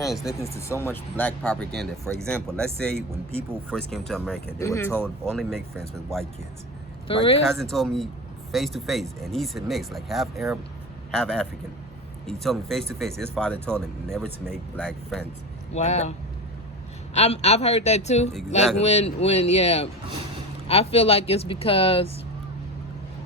parents listen to so much black propaganda. For example, let's say when people first came to America, they were told only make friends with white kids. For My real? cousin told me face to face, and he's mixed, like half Arab, half African. He told me face to face. His father told him never to make black friends. Wow. I've heard that too. Exactly. Like when I feel like it's because,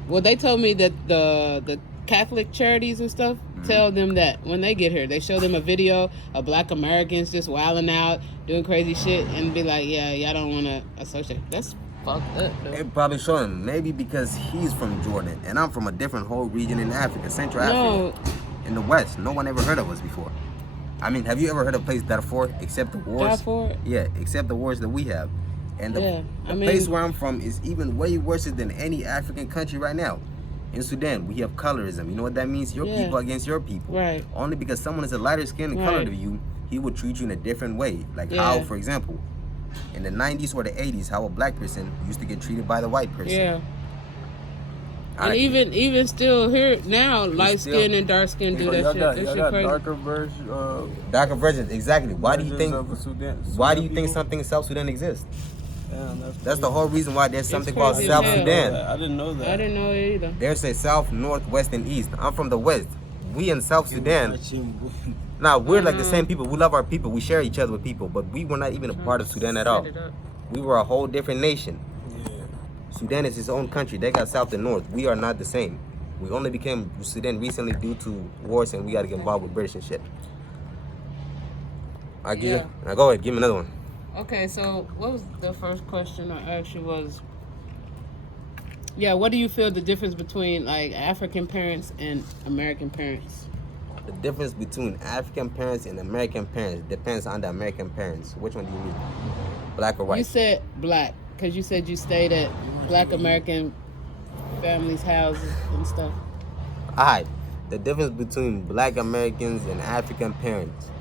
well, they told me that the Catholic charities and stuff tell them that when they get here, they show them a video of black Americans just wilding out, doing crazy shit, and be like, yeah, y'all don't want to associate. That's fucked up, though. It probably show him, maybe because he's from Jordan, and I'm from a different whole region in Africa, Central Africa. In the West, no one ever heard of us before. I mean, have you ever heard of a place Darfur, except the wars? Darfur? Yeah, except the wars that we have. And the place where I'm from is even way worse than any African country right now. In Sudan, we have colorism. You know what that means? Your people against your people. Right. Only because someone is a lighter skin and color than you, he will treat you in a different way. Like how, for example, in the 90s or the 80s, how a black person used to get treated by the white person. Yeah. And even still here now, light skin and dark skin do that shit. That shit crazy. Darker versions, exactly. Why do you think? Why do you think something in South Sudan exists? Damn, that's the whole reason why there's something called South Sudan. I didn't know that. I didn't know it either. There's a South, North, West, and East. I'm from the West. We in South Sudan. Now we're like the same people. We love our people. We share each other with people, but we were not even a part of Sudan at all. We were a whole different nation. Sudan is its own country. They got South and North. We are not the same. We only became Sudan recently due to wars, and we got to get involved with British and shit. I give you. Now go ahead, give me another one. Okay, so what was the first question I asked you was, what do you feel the difference between like African parents and American parents? The difference between African parents and American parents depends on the American parents. Which one do you mean? Black or white? You said black, because you said you stayed at black American families' houses and stuff. Alright, the difference between black Americans and African parents.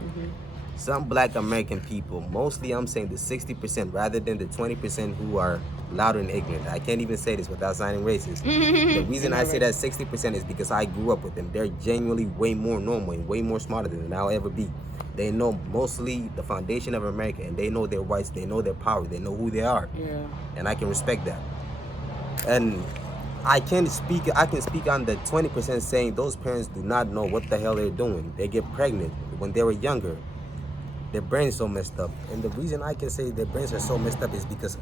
Some black American people, mostly I'm saying the 60% rather than the 20% who are loud and ignorant. I can't even say this without sounding racist. The reason I say that 60% is because I grew up with them. They're genuinely way more normal and way more smarter than I'll ever be. They know mostly the foundation of America, and they know their rights, they know their power, they know who they are. And I can respect that. And I can speak on the 20% saying those parents do not know what the hell they're doing. They get pregnant when they were younger. Their brains so messed up. And the reason I can say their brains are so messed up is because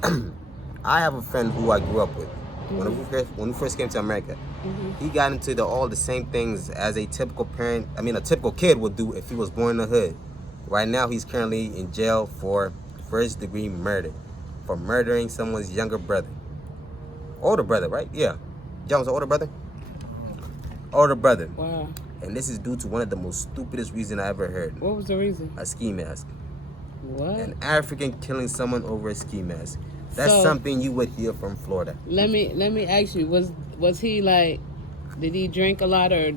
I have a friend who I grew up with. When we first came to America, he got into all the same things as a typical parent, a typical kid would do if he was born in the hood. Right now, he's currently in jail for first-degree murder, for murdering someone's younger brother. Older brother, right? Yeah. John's older brother? Older brother. Wow. And this is due to one of the most stupidest reasons I ever heard. What was the reason? A ski mask. What? An African killing someone over a ski mask. That's something you would hear from Florida. Let me ask you, was he like, did he drink a lot or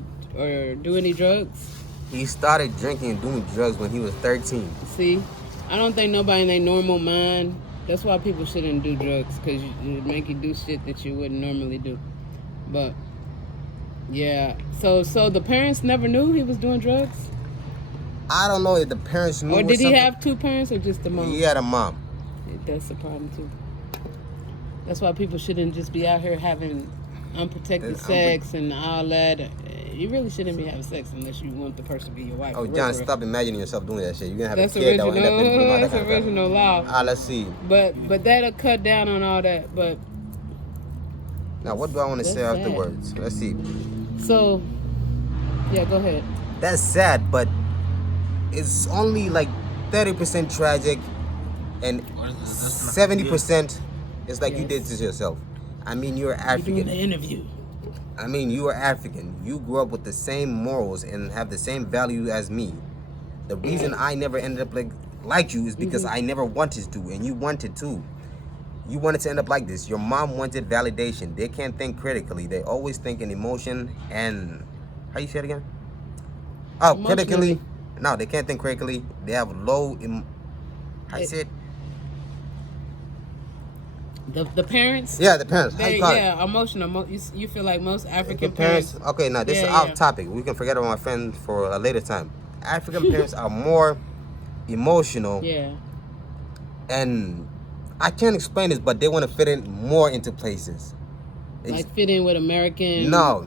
do any drugs? He started drinking and doing drugs when he was 13. See, I don't think nobody in their normal mind, that's why people shouldn't do drugs, because it make you do shit that you wouldn't normally do. But yeah, so the parents never knew he was doing drugs? I don't know if the parents knew. Or did he have two parents or just the mom? He had a mom. That's the problem too. That's why people shouldn't just be out here having unprotected sex and all that. You really shouldn't be having sex unless you want the person to be your wife. Oh, John, stop imagining yourself doing that shit. You're gonna have that's a kid that will end up in all that That's original law. Let's see. But that'll cut down on all that. But now, what do I want to say afterwards? Let's see. So, yeah, go ahead. That's sad, but it's only like 30% tragic, and 70% is like you did to yourself. I mean, you're African. You're doing the interview. I mean, you are African. You grew up with the same morals and have the same value as me. The reason I never ended up like you is because I never wanted to, and you wanted to. You wanted to end up like this. Your mom wanted validation. They can't think critically. They always think in emotion and... How you say it again? Oh, critically. No, they can't think critically. They have low... How you say it? The parents? Yeah, the parents. How you call it? Emotional. You feel like most African parents... Okay, now this is off topic. We can forget about my friend for a later time. African parents are more emotional, Yeah. and I can't explain this, but they want to fit in more into places. Like fit in with American. No,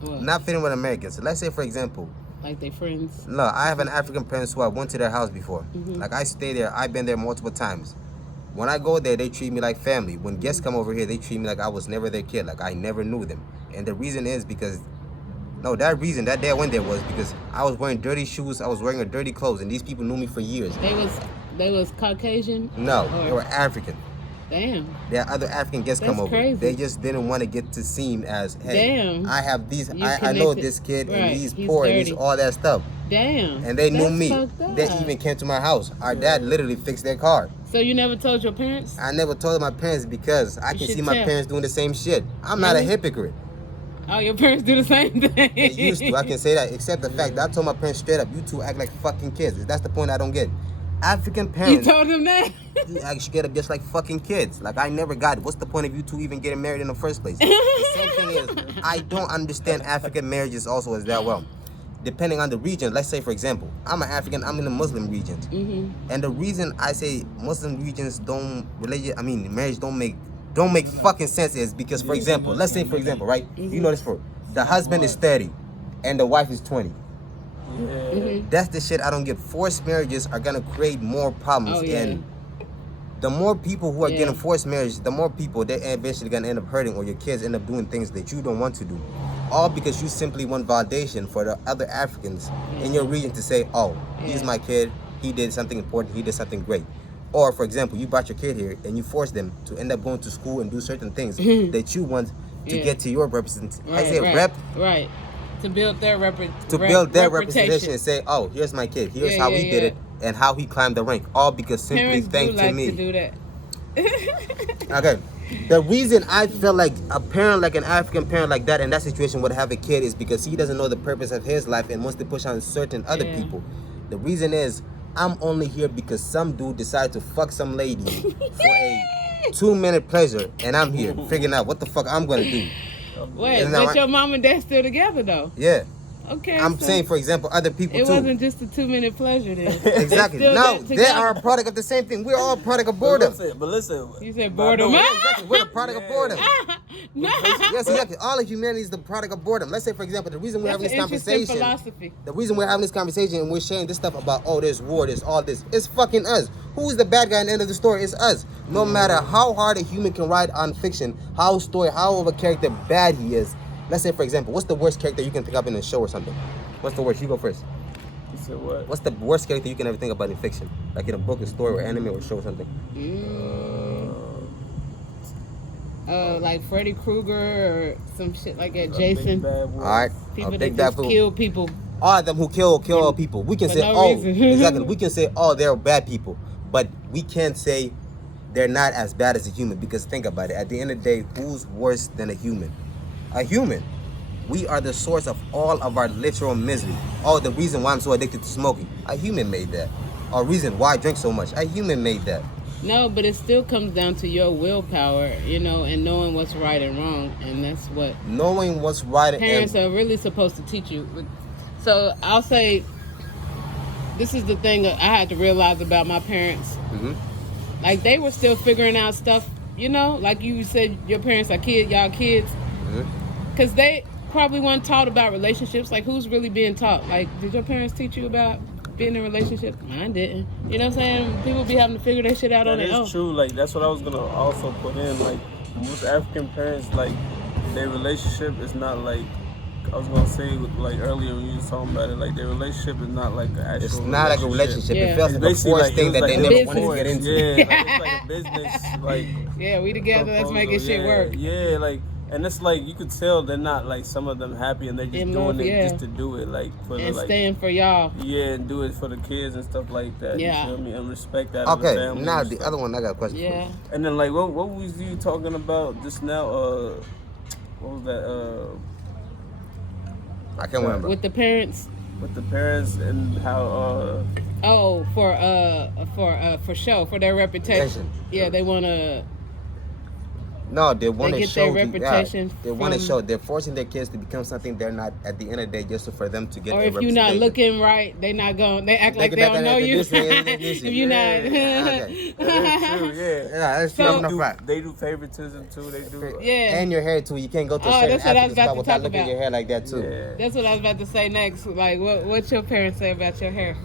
what? not fitting with Americans. So let's say, for example, Like they friends. no, I have an African parents who I went to their house before. Like I stay there. I've been there multiple times. When I go there, they treat me like family. When guests come over here, they treat me like I was never their kid, like I never knew them. And the reason is because, no, that reason that day I went there was because I was wearing dirty shoes, I was wearing a dirty clothes, and these people knew me for years. They was Caucasian? No, they were African. Damn. There are other African guests That's come over. crazy. They just didn't want to get to seem as, hey, damn. I have these, You I know connected. this kid, Right. and he's He's poor, and dirty. he's all that stuff. Damn. And they knew That's me. fucked up. They even came to my house. Our dad literally fixed their car. So you never told your parents? I never told my parents because I You can should see my tell. parents doing the same shit. I'm not a Really? hypocrite. Oh, your parents do the same thing. They used to. I can say that, except the fact that I told my parents straight up, you two act like fucking kids. That's the point I don't get. African You parents told them that? act straight up just like fucking kids. Like I never got it. What's the point of you two even getting married in the first place? The same thing is, I don't understand African marriages also as that well. Depending on the region, let's say for example, I'm an African, I'm in the Muslim regions. And the reason I say Muslim regions marriage don't make fucking sense is because, for example, let's say for example, right? You know this for the husband is 30 and the wife is 20. That's the shit I don't get. Forced marriages are gonna create more problems, Oh, yeah. and the more people who are Yeah. getting forced marriage, the more people they're eventually gonna end up hurting, or your kids end up doing things that you don't want to do, all because you simply want validation for the other Africans in your region to say, oh, he's my kid, he did something important, he did something great. Or for example, you brought your kid here and you force them to end up going to school and do certain things that you want to get to your representation. I say rep. Right. To build their representation and say, oh, here's my kid, here's how he did it and how he climbed the rank, all because simply Parents thanks do to like me. to do that. Okay, the reason I feel like a parent, like an African parent like that in that situation would have a kid is because he doesn't know the purpose of his life and wants to push on certain other people. The reason is, I'm only here because some dude decided to fuck some lady for a 2-minute pleasure, and I'm here figuring out what the fuck I'm gonna do. Wait, but your mom and dad still together though? Yeah. Okay. I'm saying, for example, other people it too. wasn't just a 2-minute pleasure then. Exactly. No, they are a product of the same thing. We're all a product of boredom. But listen. You said boredom. Yeah, exactly. We're the product of boredom. No. Yes, exactly. All of humanity is the product of boredom. Let's say, for example, the reason we're That's having an this interesting conversation. philosophy. The reason we're having this conversation and we're sharing this stuff about, oh, there's war, there's all this. It's fucking us. Who's the bad guy at the end of the story? It's us. No matter how hard a human can write on fiction, how of a character bad he is. Let's say, for example, what's the worst character you can think of in a show or something? What's the worst? You go first. You said what? What's the worst character you can ever think about in fiction? Like in a book, a story, or anime, or show or something? Like Freddy Krueger or some shit like that. Jason. Alright. People that just kill people. All of them who kill all people. We can For say, no reason. exactly. We can say, oh, they're bad people. But we can't say they're not as bad as a human, because think about it. At the end of the day, who's worse than a human? A human. We are the source of all of our literal misery. Oh, the reason why I'm so addicted to smoking. A human made that. Or reason why I drink so much. A human made that. No, but it still comes down to your willpower, and knowing what's right and wrong, and that's what knowing what's right. Parents are really supposed to teach you. So I'll say, this is the thing that I had to realize about my parents. Like they were still figuring out stuff, like you said, your parents are y'all kids, because they probably weren't taught about relationships. Like who's really being taught? Like, did your parents teach you about being in a relationship? Mine didn't. You know what I'm saying? People be having to figure that shit out on their own. That is true. Like that's what I was gonna also put in. Like most African parents, like their relationship is not like I was gonna say like earlier when you was talking about it. Like their relationship is not like an actual. It's not like a relationship. Yeah. It feels like a forced thing that they never wanted to get into. Yeah, like, it's like a business. Like yeah, we together. Let's make this shit work. Yeah, like. And it's like you could tell they're not like some of them happy and they're just doing it just to do it, like for and the like staying for y'all. Yeah, and do it for the kids and stuff like that. Yeah. You feel me? And respect that. Okay, family now and the stuff. other one I got a question Yeah. for. And then like what was you talking about just now? What was that? I can't remember. With the parents. With the parents and how for show, for their reputation. Yeah, they wanna No, they want They to get show their you. Yeah, reputation they want to from- show. They're forcing their kids to become something they're not at the end of the day, just for them to get Or a if you're not representation. looking right, they not going. They act like they don't know you. If you're not. Okay. That's true. Yeah. Yeah, that's true. So- Enough right. They do favoritism too. They do. Yeah. And your hair too. You can't go to a Oh, certain that's what I was African about spot to without talk looking at about. your hair like that too. Yeah. That's what I was about to say next. Like, what's your parents say about your hair?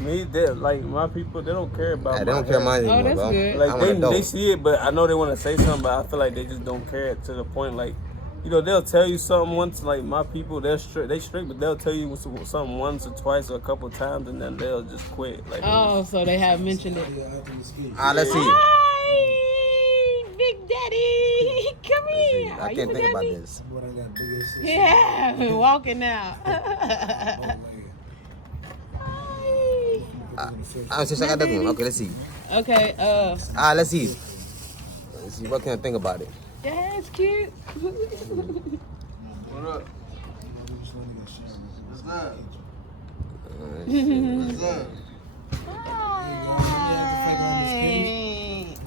Me, they like my people. They don't care about. Yeah, my they don't care hair. mine Oh, anymore, that's bro. good. Like I'm they, an adult. they see it, but I know they want to say something, but I feel like they just don't care to the point. Like, you know, they'll tell you something once. Like my people, they straight, but they'll tell you something once or twice or a couple times, and then they'll just quit. Like, Oh, so they have mentioned it. Let's see. Hi, Big Daddy. Come here. I Are you can't Big think about Daddy? this. What I got big as shit. Yeah, walking out. Since I got that one. Okay, let's see. Okay, Let's see. Let's see. What can I think about it? that's cute. what up? What's up? What's up?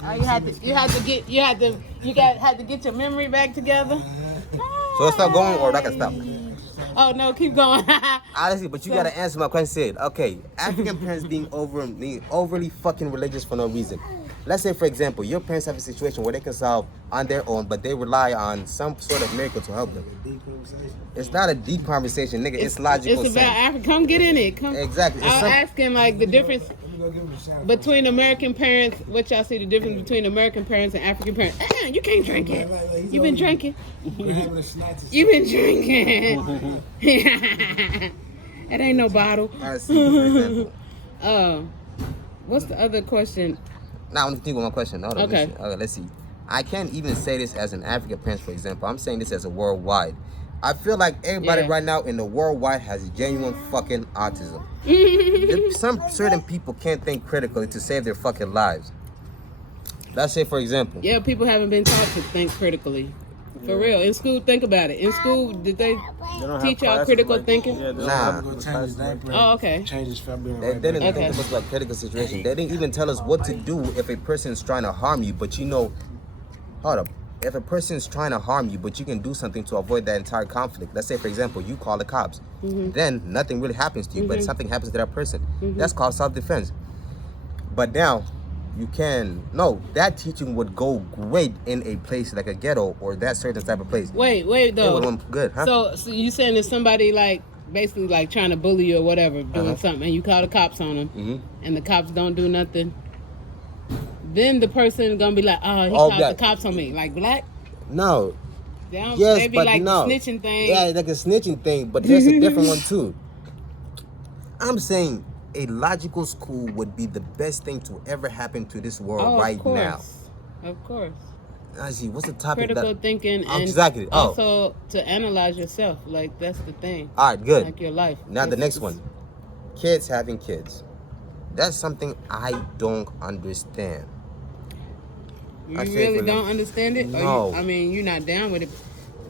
Oh, had to get your memory back together. So let's start going, or I can stop. Oh no, keep going. Honestly, but you gotta answer my question. Said, okay, African parents being overly fucking religious for no reason. Let's say, for example, your parents have a situation where they can solve on their own, but they rely on some sort of miracle to help them. It's not a deep conversation, nigga. It's logical. It's about sense. Africa. Come get in it. Come. Exactly. It's I'll some- ask him like the difference between American parents. What y'all see the difference between American parents and African parents? You can't drink it. You've been drinking. You've been drinking. It ain't no bottle. I see, for example. What's the other question? Now I'm thinking of my question. Hold on, Okay. listen. Okay, let's see. I can't even say this as an African parent, for example. I'm saying this as a worldwide. I feel like everybody Yeah. right now in the worldwide has genuine fucking autism. Some certain people can't think critically to save their fucking lives. Let's say, for example. Yeah, people haven't been taught to think critically. For real. In school, think about it. In school, did they don't teach have y'all classes critical like- thinking? Yeah, they don't Nah. have Change his classes like- diaper. Oh, okay. Change his fabric. They didn't Okay. think about critical situation. They didn't even tell us what to do if a person's trying to harm you, but you know, hold up. If a person's trying to harm you, but you can do something to avoid that entire conflict. Let's say, for example, you call the cops. Then nothing really happens to you, but if something happens to that person, that's called self-defense. But now, that teaching would go great in a place like a ghetto or that certain type of place. Wait, It would though. went good, huh? So you saying if somebody like basically like trying to bully you or whatever, doing Uh-huh. something, and you call the cops on them, Mm-hmm. and the cops don't do nothing, then the person gonna be like, oh, he Oh, called yeah. the cops on me. Like black, No. they Yes, be but like no. the snitching thing. Yeah, like a snitching thing, but here's a different one too. I'm saying a logical school would be the best thing to ever happen to this world Oh, right of course. now. Of course. Actually, what's the topic? Critical thinking and Exactly. Oh. also to analyze yourself. Like that's the thing. All right, good. Like your life. Now the It's- next it's- one. Kids having kids. That's something I don't understand. You I say really for don't them. understand it? No. You're not down with it.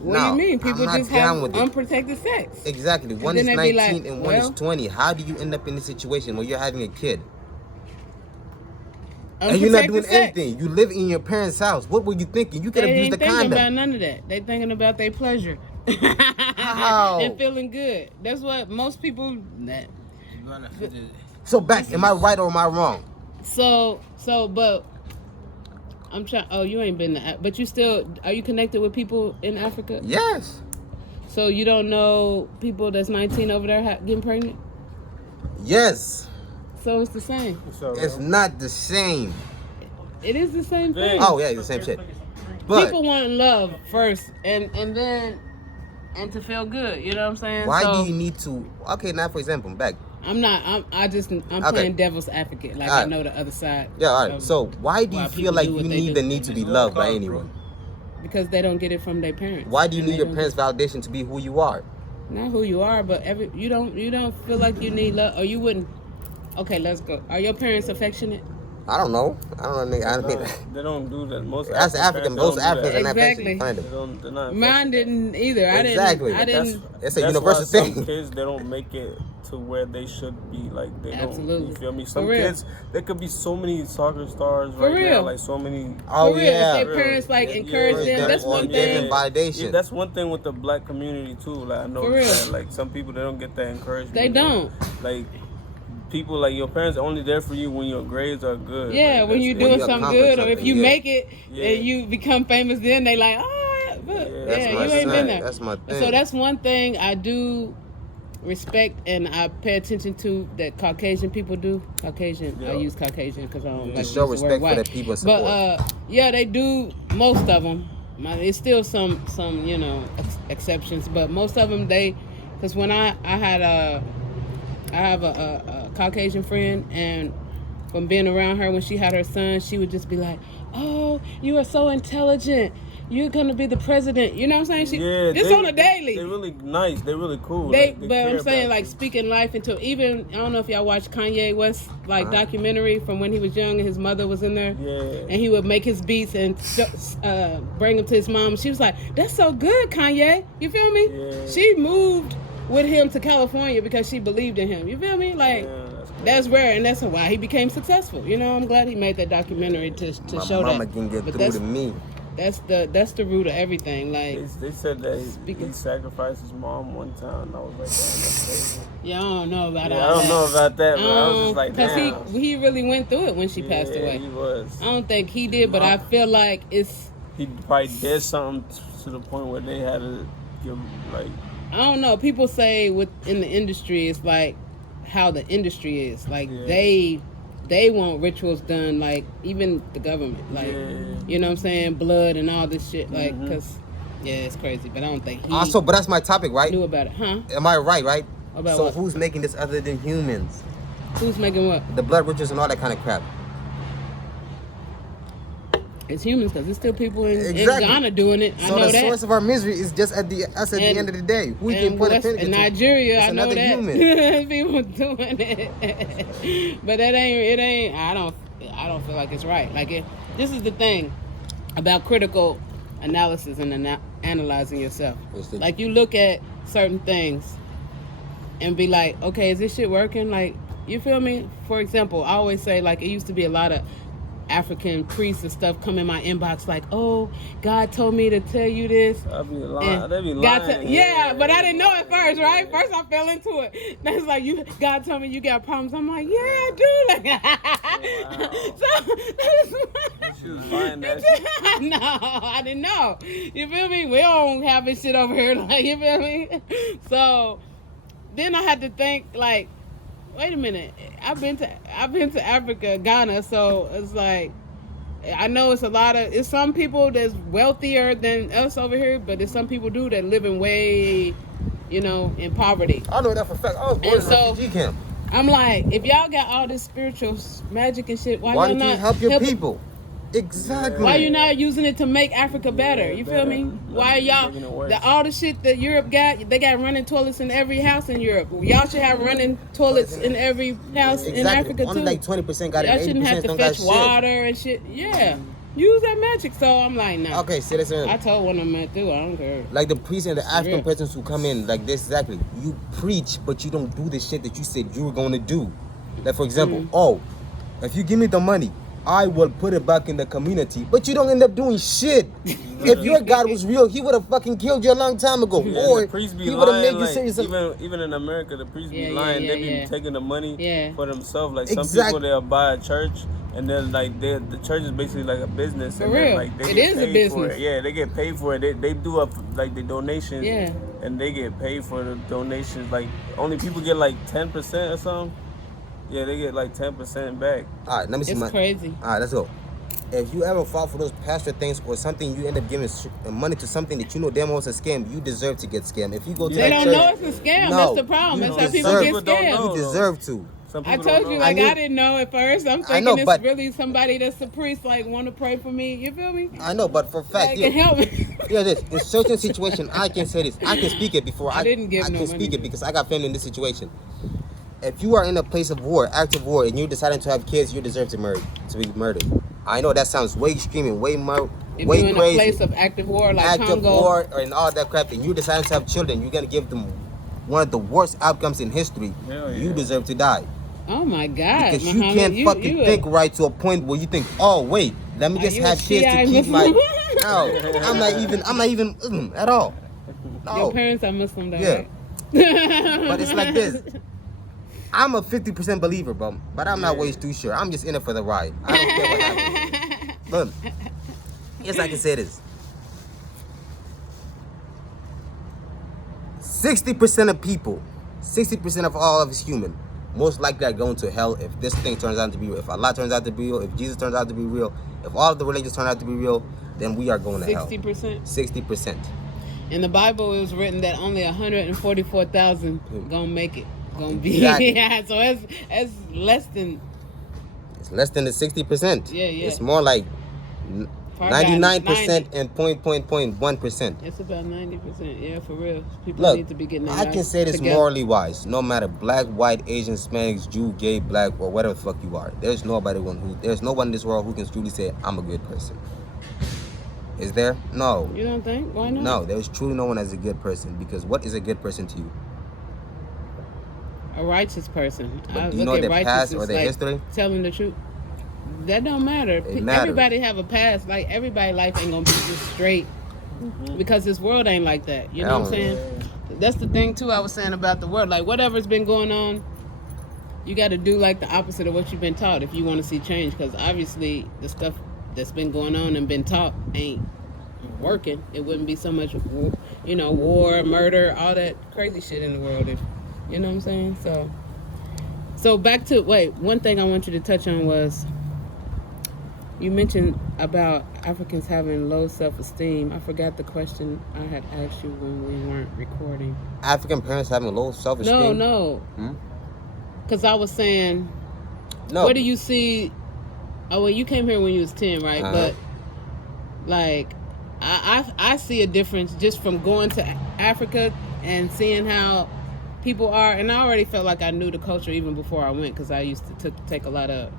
What No, do you mean? People I'm not just down have with it. unprotected sex. Exactly. One then is they be 19 like, and one is well- 20. How do you end up in a situation where you're having a kid? And you're not doing Unprotected sex. anything. You live in your parents' house. What were you thinking? You could They have used ain't the thinking condom. about none of that. They thinking about their pleasure. How? And feeling good. That's what most people. So back, am I right or am I wrong? But I'm trying. Oh, you ain't been to. But you still are you connected with people in Africa? Yes. So you don't know people that's 19 over there getting pregnant? Yes. So it's the same. So, It's not the same. It is the same thing. Oh yeah, it's the same shit. But People want love first, and then to feel good. You know what I'm saying? why So, do you need to? Okay, now for example, back. I'm playing devil's advocate. Like I Alright. know the other side. Yeah, all right. of- So why do why you people feel like do you what they need do. the need to be loved by anyone? because they don't get it from their parents. Why do you And need they your don't parents' validation to be who you are? Not who you are, but you don't feel like you need love, or you wouldn't. Okay, let's go. Are your parents affectionate? I don't know. They don't do that. Most That's African. Most Africans are not Exactly. affectionate. They're not Mine didn't either. Exactly. I didn't. It's a That's universal why thing. some kids, they don't make it to where they should be. Like, they Absolutely. don't, you feel me? Some For real. kids, there could be so many soccer stars For right real. now. Like, so many. Oh For real, yeah. if their parents like encourage them, that's one Giving thing. validation. Yeah, that's one thing with the black community too. Like, I know For real. that, like, some people, they don't get that encouragement. They don't. Like, people, like, your parents are only there for you when your grades are good. Yeah, Like, when that's you're it. doing you something accomplish good, or if something, you yeah. make it Yeah. and you become famous, then they like, but That's yeah, my you ain't been son. there. That's my thing. So that's one thing I do respect and I pay attention to that Caucasian people do. Caucasian, I Yeah. use Caucasian because I don't like to show use the respect word for white. the people and support. But yeah, they do. Most of them. It's still some exceptions, but most of them because when I have a Caucasian friend, and from being around her when she had her son, she would just be like, "Oh, you are so intelligent. You're gonna be the president." You know what I'm saying? This on a daily. They're really nice. They're really cool. But care I'm saying, about like, you. speaking life into, even, I don't know if y'all watched Kanye West, like, documentary from when he was young and his mother was in there. Yeah. And he would make his beats and bring them to his mom. She was like, "That's so good, Kanye." You feel me? Yeah. She moved with him to California because she believed in him. You feel me? Like, Yeah, that's rare, and that's why he became successful. You know, I'm glad he made that documentary to My show mama that. can get But through to me. that's the root of everything. Like, They said that he Speaking- sacrificed his mom one time. And I was like, damn, that's crazy. yeah, I don't know about Yeah, all I don't that. know about that, but I was just like, damn. Because he really went through it when she passed away. He was. I don't think he did, but I feel like it's, He probably did something to the point where they had to give him, like, I don't know. People say in the industry, it's like how the industry is. Like, Yeah. they want rituals done, like, even the government. Like, you know what I'm saying? Blood and all this shit. Like, because, yeah, it's crazy. But I don't think he Also, but that's my topic, right? knew about it. Huh? Am I right? About So what? who's making this other than humans? Who's making what? The blood rituals and all that kind of crap. It's humans, because there's still people in Exactly. Ghana doing it. I So know the that. source of our misery is just at the end of the day. Who you can put a finger in to? Nigeria, It's I know another that human. people doing it, but it ain't. I don't feel like it's right. Like, this is the thing about critical analysis and analyzing yourself. Like, you look at certain things and be like, okay, is this shit working? Like, you feel me? For example, I always say, like, it used to be a lot of African priests and stuff come in my inbox like, "Oh, God told me to tell you this." I'd be lying. They'd be God lying. yeah, but I didn't know at first, right? First I fell into it. That's like, God told me you got problems. I'm like, yeah, I do. Like, so She was buying that shit. no, I didn't know. You feel me? We don't have this shit over here. Like, you feel me? So then I had to think, like, wait a minute. I've been to Africa, Ghana, so it's like, I know it's some people that's wealthier than us over here, but there's some people that live in way, in poverty. I know that for a fact. Oh, And so- refugee camp. I'm like, if y'all got all this spiritual magic and shit, why Why y'all don't you not help your people? Exactly. Why you not using it to make Africa better? You feel me? Why y'all all the shit that Europe got? They got running toilets in every house in Europe. Y'all should have running toilets in every house in Africa Only too. like 20% got it. Y'all 80% shouldn't have to don't got fetch shit. water and shit. Yeah, use that magic. So I'm like, nah. Okay, see, listen. I told one of them that too. I don't care. Like the priests and the African real. presidents who come in, like this, exactly. You preach, but you don't do the shit that you said you were going to do. Like, for example, if you give me the money, I will put it back in the community. But you don't end up doing shit. If your God was real, he would have fucking killed you a long time ago. Yeah, Or the priests be he would have lying, made you like, say something. even in America, the priests Yeah, be yeah, lying. yeah, They be yeah. taking the money Yeah. for themselves. Like, some Exact- people, they'll buy a church, and then, like, the church is basically like a business. For and real. Then, like, they It get is a paid for business. it. Yeah, they get paid for it. They do up, like, the donations. Yeah. And they get paid for the donations. Like, only people get, like, 10% or something. Yeah, they get, like, 10% back. All right, let me see It's crazy. All right, let's go. If you ever fall for those pastor things or something, you end up giving money to something that you know damn well is a scam, you deserve to get scammed. If you go to They that don't church, know it's a scam. No, That's the problem. you That's how deserve- people get People don't scammed. know. you deserve to. Some I people told don't you, know. like, I I, need- didn't know at first. I'm I thinking know, it's but- really somebody that's a priest, like, want to pray for me. You feel me? I know, but for a fact, Like, yeah, can help me. yeah, this in certain situation, I can say this. I can speak it before I didn't give I no can speak money. it because I got family in this situation. if you are in a place of war, active war, and you deciding to have kids, you deserve to be murdered. I know that sounds way extreme and way If way you're in crazy. a place of active war, like Active Congo, war and all that crap, and you deciding to have children, you're gonna give them one of the worst outcomes in history. Hell You yeah. deserve to die. oh my God, Because Muhammad, you can't fucking you think right to a point where you think, oh wait, let me Are just you a have kids to Shiite keep my. Muslim? No, I'm not even at all. Your No, parents are Muslim, though, Yeah. right? but it's like this. I'm a 50% believer, bro, but I'm not way too sure. I'm just in it for the ride. I don't care what happens. But yes, I can say this. 60% of people, 60% of all of us human, most likely are going to hell if this thing turns out to be real. If Allah turns out to be real, if Jesus turns out to be real, if all of the religions turn out to be real, then we are going to hell. 60%. 60%. In the Bible, it was written that only 144,000 gonna make it. Gonna be Exactly. yeah. So it's less than. It's less than the 60%. Yeah, yeah. It's more like Probably 99% 90. and 0.1%. It's about 90%. Yeah, for real. People Look, need to be getting their I can lives say this together. morally wise. No matter black, white, Asian, Hispanics, Jew, gay, black, or whatever the fuck you are. There's no one in this world who can truly say I'm a good person. Is there? No. You don't think? Why not? No, there's truly no one as a good person, because what is a good person to you? A righteous person. But I do you look know at their past righteousness or their like history? telling the truth. That don't matter. It matters. Everybody have a past. Like everybody's life ain't gonna be just straight because this world ain't like that. You know what I'm saying? That's the thing too. I was saying about the world. Like whatever's been going on, you got to do like the opposite of what you've been taught if you want to see change. Because obviously the stuff that's been going on and been taught ain't working. It wouldn't be so much, war, murder, all that crazy shit in the world. If you know what I'm saying. So back to one thing I want you to touch on was you mentioned about Africans having low self-esteem. I forgot the question I had asked you when we weren't recording. African parents having low self-esteem? No. Because I was saying, No. where do you see? Oh, well, you came here when you was 10, right? Uh-huh. But like, I see a difference just from going to Africa and seeing how people are, and I already felt like I knew the culture even before I went because I used to take a lot of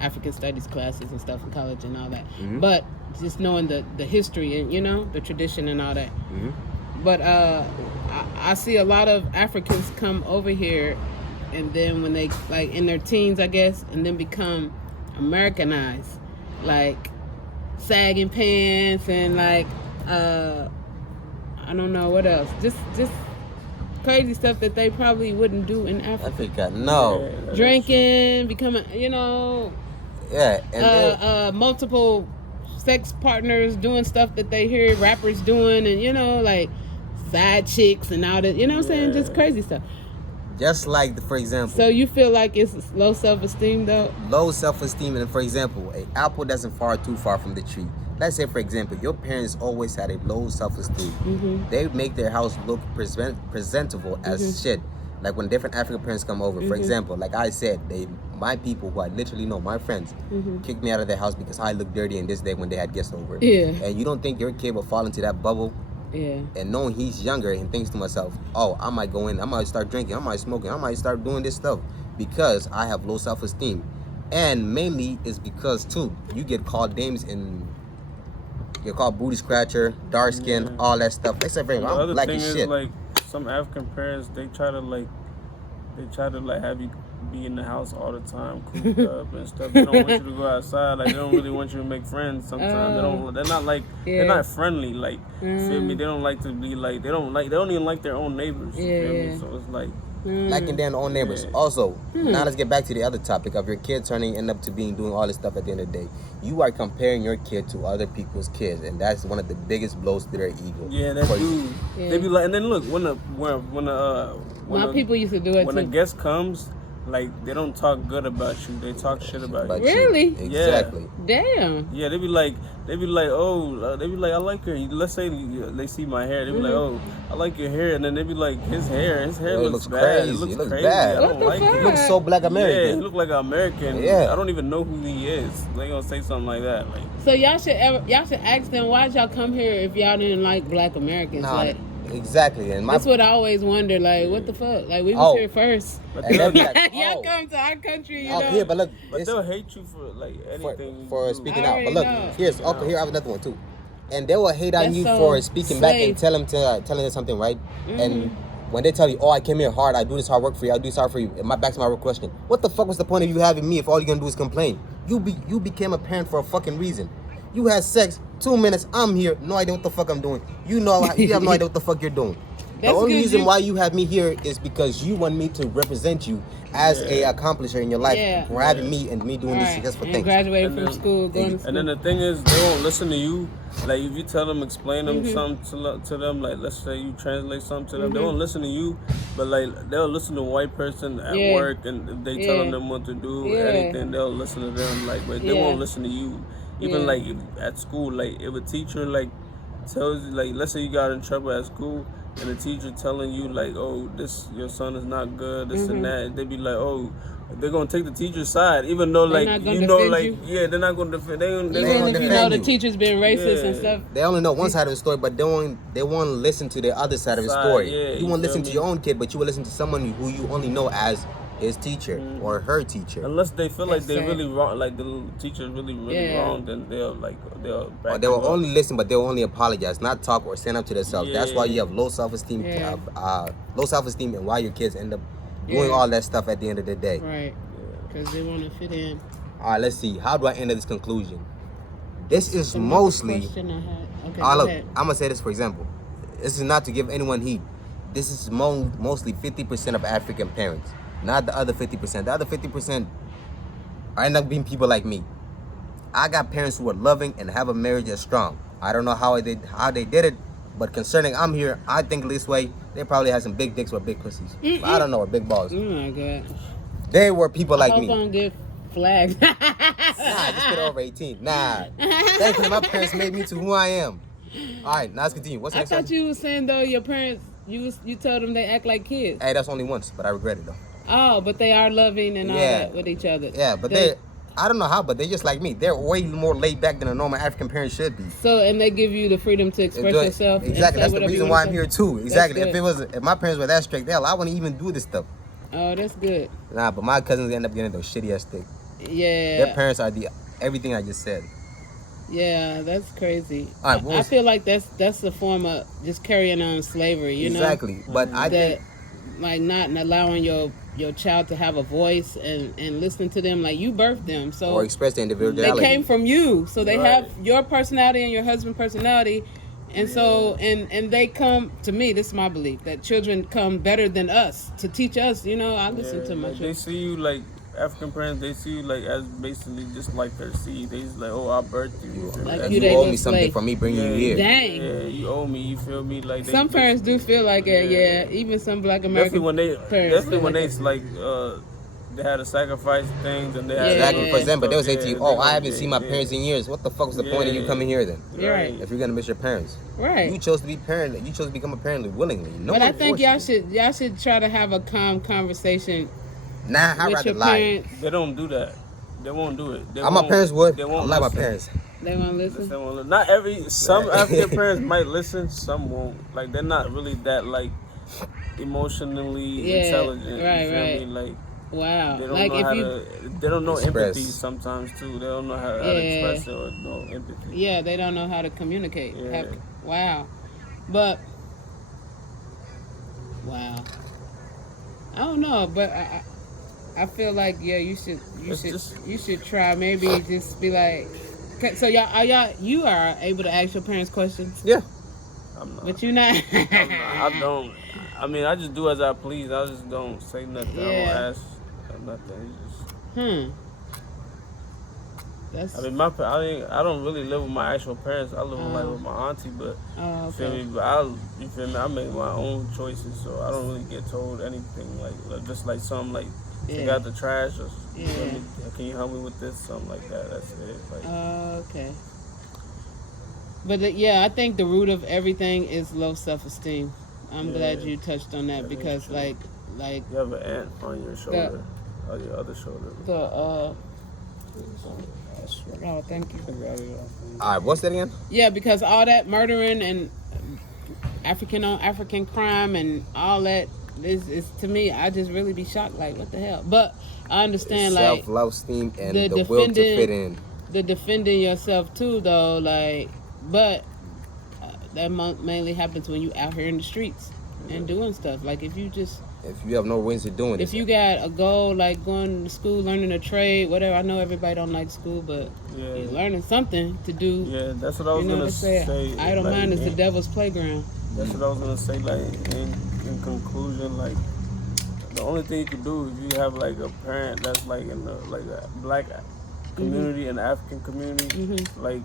African studies classes and stuff in college and all that. But just knowing the history and the tradition and all that. But I see a lot of Africans come over here, and then when they like in their teens, I guess, and then become Americanized, like sagging pants and like I don't know what else, just crazy stuff that they probably wouldn't do in Africa. No. Drinking, becoming, Yeah, and multiple sex partners doing stuff that they hear rappers doing, and like side chicks and all that. You know what I'm saying? Just crazy stuff. just like, for example, So you feel like it's low self-esteem though? low self-esteem, and for example, an apple doesn't fall too far from the tree. Let's say, for example, your parents always had a low self-esteem. They make their house look presentable as shit. Like when different African parents come over, for example, like I said, my people who I literally know, my friends, kicked me out of their house because I looked dirty in this day when they had guests over. Yeah. And you don't think your kid will fall into that bubble? Yeah. And knowing he's younger and thinks to myself, oh, I might go in, I might start drinking, I might smoking, I might start doing this stuff because I have low self-esteem. And mainly it's because too, you get called names and you're called booty scratcher, dark skin, all that stuff. Except for I'm black as shit. Like some African parents, they try to have you be in the house all the time, cooped up and stuff. They don't want you to go outside. Like they don't really want you to make friends. Sometimes they're not like they're not friendly. Like feel me? They don't like to be like they don't even like their own neighbors. You feel me? So it's like. Liking their own neighbors. Also, now let's get back to the other topic of your kid end up to doing all this stuff at the end of the day. You are comparing your kid to other people's kids, and that's one of the biggest blows to their ego. Yeah, that dude. Yeah. They be like, and then look when My people used to do it when too. a guest comes, like they don't talk good about you. They talk shit about you. Really? Exactly. Damn. Yeah, they be like, I like her. Let's say they see my hair, they be like, oh, I like your hair, and then they be like, his hair looks looks bad. crazy. It looks crazy. bad. I What don't the like fuck? it. He looks so black Yeah, American. he look like an American. Yeah. I don't even know who he is. They gonna say something like that. Like, So y'all should ask them, why'd y'all come here if y'all didn't like black Americans? Nah, Like, Exactly, and my That's what I always wonder. Like, what the fuck? Like, we was Oh. here first. and they'll be like, Y'all oh, come to our country, you okay, know. but look, But this, they'll hate you for like for anything for you do. speaking I out. But already look, know. here's Speaking okay. out. Here I have another one too, and they will hate on That's you so for speaking back and slave. telling them something, right? And when they tell you, oh, I came here hard, I do this hard work for you, I do this hard for you. And back to my real question: what the fuck was the point of you having me if all you're gonna do is complain? You became a parent for a fucking reason. You had sex 2 minutes. I'm here, no idea what the fuck I'm doing. You have no idea what the fuck you're doing. The That's only good, reason you- why you have me here is because you want me to represent you as a accomplisher in your life, Yeah. for having me and me doing All these right. successful And things. graduating And from then- school, going to school. And then the thing is, they won't listen to you. Like if you tell them, explain them something to them, like let's say you translate something to them, they won't listen to you. But like they'll listen to a white person at Yeah. work, and if they telling them what to do, Yeah. anything, they'll listen to them. Like, but they Yeah. won't listen to you. Even Yeah. like at school, like if a teacher like tells you, like let's say you got in trouble at school, and the teacher telling you like, oh, this your son is not good, this and that, they be like, oh. They're gonna take the teacher's side, even though They're like not gonna you know, defend like you? yeah, they're not gonna defend. They Even gonna if you know defend the you. teacher's been racist and Yeah. stuff. They only know one side of the story, but they won't listen to the other side of the Side, story. yeah, You you won't feel listen to me? your own kid, but you will listen to someone who you only know as his teacher or her teacher. Unless they feel like That's they're sad. really wrong, like the little teacher's really Yeah. wrong, then they'll back Or they will them up. only listen, but they will only apologize, not talk or stand up to themselves. That's why Yeah. you have low self-esteem, Yeah. low self-esteem, and why your kids end up doing Yeah. all that stuff at the end of the day. Right. Because they want to fit in. All right, let's see. How do I end this conclusion? This is Another mostly. question I had. Okay, Oh, go look, ahead. I'm gonna say this for example. This is not to give anyone heat. This is mostly 50% of African parents, not the other 50%. The other 50% end up being people like me. I got parents who are loving and have a marriage that's strong. I don't know how they did it, but concerning I'm here, I think this way. They probably had some big dicks or big pussies. I don't know, or big balls. Oh my God. They were people like I me. hope I don't get flagged. Nah, just get over 18. Nah. Thankfully, my parents made me to who I am. All right, now let's continue. What's the I next thought one? you was saying though your parents you told them they act like kids. Hey, that's only once, but I regret it though. Oh, but they are loving and all Yeah. that with each other. Yeah, but they, I don't know how, but they're just like me. They're way more laid back than a normal African parent should be. So and they give you the freedom to express Enjoy- yourself. and Exactly. say That's the whatever you reason wanna why I'm say? here too. Exactly. That's If my parents were that strict, hell, I wouldn't even do this stuff. Oh, that's good. Nah, but my cousins end up getting those shitty ass things. Yeah. Their parents are everything I just said. Yeah, that's crazy. All right, what I was- feel like that's a form of just carrying on slavery. You know. Exactly. But I That think like not allowing your child to have a voice and listen to them like you birthed them. So or express their they individuality. came from you, so they Right. have your personality and your husband's personality, and so and they come to me. This is my belief that children come better than us to teach us. You know, I listen to my like, they children. see you like African parents. They see you like as basically just like their seed. They just like, oh, I birthed you. feel Like me? you You they owe little me something slave. for me bringing you Yeah. here. Dang. Yeah, you owe me. You feel me? Like they, Some parents do feel like it. Yeah, even some Black Definitely American when they parents. definitely feel when like they that. like they had to sacrifice things and they had Exactly for them, but they would say to you, Yeah, "Oh, they I haven't gonna- seen my yeah, parents in years. What the fuck was the point of you Yeah. coming here then? You're right. If you're gonna miss your parents, you Right. chose to be parent. You chose to become a parent willingly. No But one I think forced you. y'all should try to have a calm conversation Nah, I'd with rather your lie. parents. They don't do that. They won't do it. They My won't- parents would. They I won't like my listen. parents. They won't They listen. won't li- Not every. Some African parents might listen. Some won't. Like they're not really that like emotionally Yeah, intelligent. right, You feel right. me? Like Wow. they don't Like know if how you, to. They don't know Express. empathy sometimes too. They don't know how to Yeah. express it or know empathy. yeah, they don't know how to communicate. Yeah. Wow. But wow. I don't know, but I feel like yeah, you It's just- should try maybe just be like. So you are able to ask your parents questions, Yeah. I'm not. but you're not. I don't. I mean, I just do as I please. I just don't say nothing. I Yeah. don't ask nothing. It's just, That's. I mean, I don't really live with my actual parents. I live like with my auntie, but Oh, you feel okay. me? But you feel me? I make my own choices, so I don't really get told anything. Like just like something like take Yeah. out the trash or Yeah. can you help me with this? Something like that. That's it. Like Okay. But yeah, I think the root of everything is low self-esteem. I'm Yeah. glad you touched on that Yeah, because true. like you have an ant on your shoulder, or your other shoulder. the oh, thank you. All right. What's that again? Yeah, because all that murdering and African on African crime and all that is to me. I just really be shocked. Like, what the hell? But I understand, like, Self-love, esteem, and the the will to fit defending, in. the defending yourself too, though. Like, but that mainly happens when you out here in the streets and doing stuff. Like, if you have no wins to doing it. if you got a goal like going to school, learning a trade, whatever. I know everybody don't like school, but Yeah. you're learning something to do. Yeah, that's what I was You know gonna what I'm saying? say. Idle like, mind is the devil's playground. That's what I was gonna say. Like in conclusion, like the only thing you can do if you have like a parent that's like in the like a black community and African community, like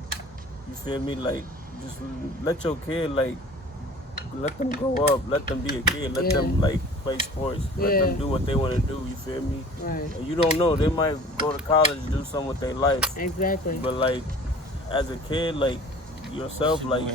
you feel me, like just let your kid like let them grow up, let them be a kid, let them like play sports, let them do what they want to do. You feel me? Right. And you don't know, they might go to college and do something with their life. Exactly. But like as a kid, like yourself, like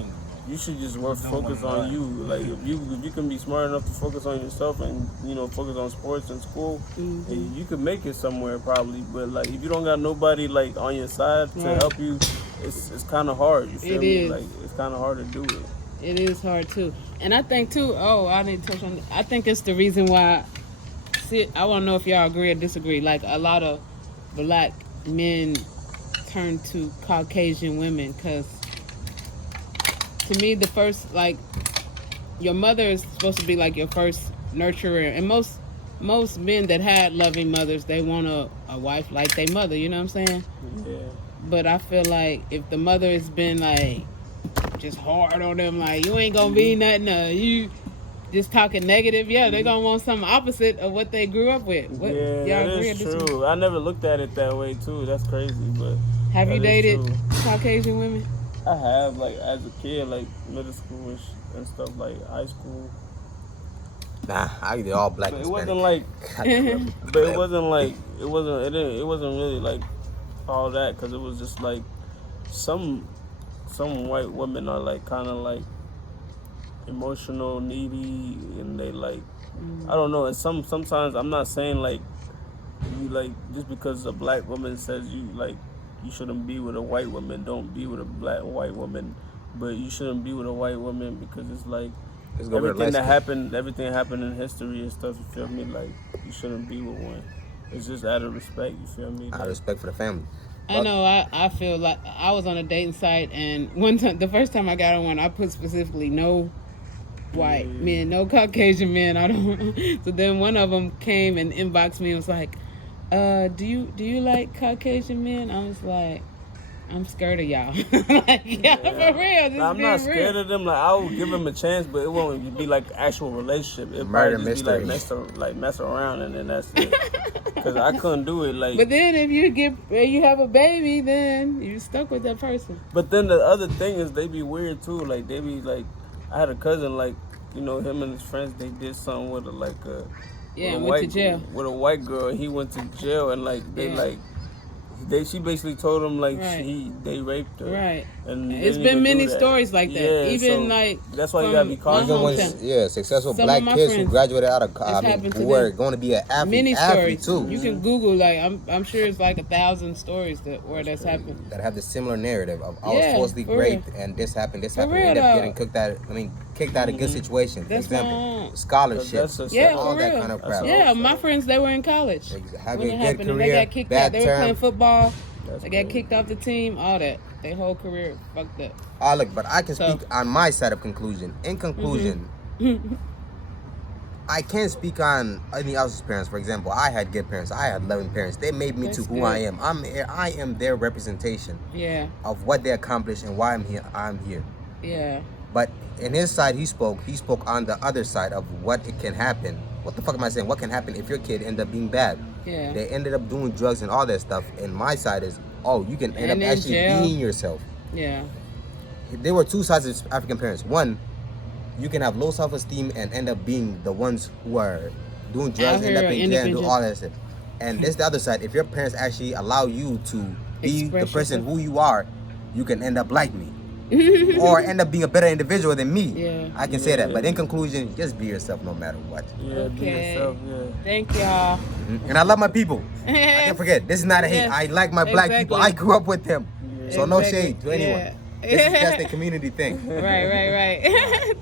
you should just focus on you. Like if you can be smart enough to focus on yourself and focus on sports and school, and you can make it somewhere probably. But like if you don't got nobody like on your side to help you, it's kind of hard. You feel me? Like it's kind of hard to do it. It is hard too, and I think too. Oh, I didn't touch on. I think it's the reason why. See, I want to know if y'all agree or disagree. Like a lot of black men turn to Caucasian women because, to me, the first like your mother is supposed to be like your first nurturer, and most men that had loving mothers, they want a wife like their mother. You know what I'm saying? Yeah. But I feel like if the mother has been like just hard on them, like you ain't gonna be nothing, you just talking negative, they gonna want something opposite of what they grew up with. What, yeah, y'all that is true. I never looked at it that way too. That's crazy, but have you dated true. Caucasian women? I have, like as a kid, like middle school and stuff, like high school. Nah, I did all black. But it Hispanic. wasn't like, but it wasn't like it wasn't really like all that, because it was just like some white women are like kind of like emotional, needy, and they like I don't know. And sometimes I'm not saying like you like just because a black woman says you like you shouldn't be with a white woman, don't be with a white woman, but you shouldn't be with a white woman because it's like everything happened in history and stuff. You feel me? Like you shouldn't be with one. It's just out of respect. You feel me? Out of Like, respect for the family. I know. I feel like I was on a dating site, and one time, the first time I got on one, I put specifically no white men, no Caucasian men. I don't. So then one of them came and inboxed me and was like, "Do you like Caucasian men?" I was like, "I'm scared of y'all." Like, for real. Just I'm not scared real. of them. Like I will give them a chance, but it won't be like actual relationship. It Murder probably just mystery. be like mess around and then that's it. Because I couldn't do it. Like, But then if you have a baby, then you stuck with that person. but then the other thing is they be weird too. Like they be like, I had a cousin like, him and his friends, they did something with Went to jail with a white girl. He went to jail and like she basically told him like they raped her. Right. And it's been many stories like that. Yeah, Even so like that's why you gotta be cautious. Even when successful Some black of my kids who friends, graduated out of who were going to be an many athlete stories too. You can Google, like I'm sure it's like 1,000 stories where that's happened. That have the similar narrative of I was falsely raped and this happened, ended up getting kicked out of good situations. For example, scholarships, all that kind of crap. Yeah, my friends, they were in college Having when it a good happened, and career, they got kicked bad out. They were term. playing football. That's They got kicked off the team. All that. Their whole career fucked up. Oh, look, but I can speak on my side of conclusion. In conclusion, I can't speak on any else's parents. For example, I had good parents. I had loving parents. They made me to who I am. I am their representation of what they accomplished and why I'm here. Yeah. But in his side, he spoke on the other side of what it can happen. What the fuck am I saying? What can happen if your kid end up being bad? Yeah. They ended up doing drugs and all that stuff. And my side is, you can end up in actually jail. being yourself. Yeah. There were two sides of African parents. One, you can have low self-esteem and end up being the ones who are doing drugs, end up in jail and do all that shit. And there's the other side. If your parents actually allow you to be the person who you are, you can end up like me. Or end up being a better individual than me. Yeah. I can say that. But in conclusion, just be yourself no matter what. Yeah, be yourself, yeah. Thank y'all. And I love my people. I can't forget. This is not a hate. I like my black people. I grew up with them. So no shade to anyone. This is just a community thing. Right.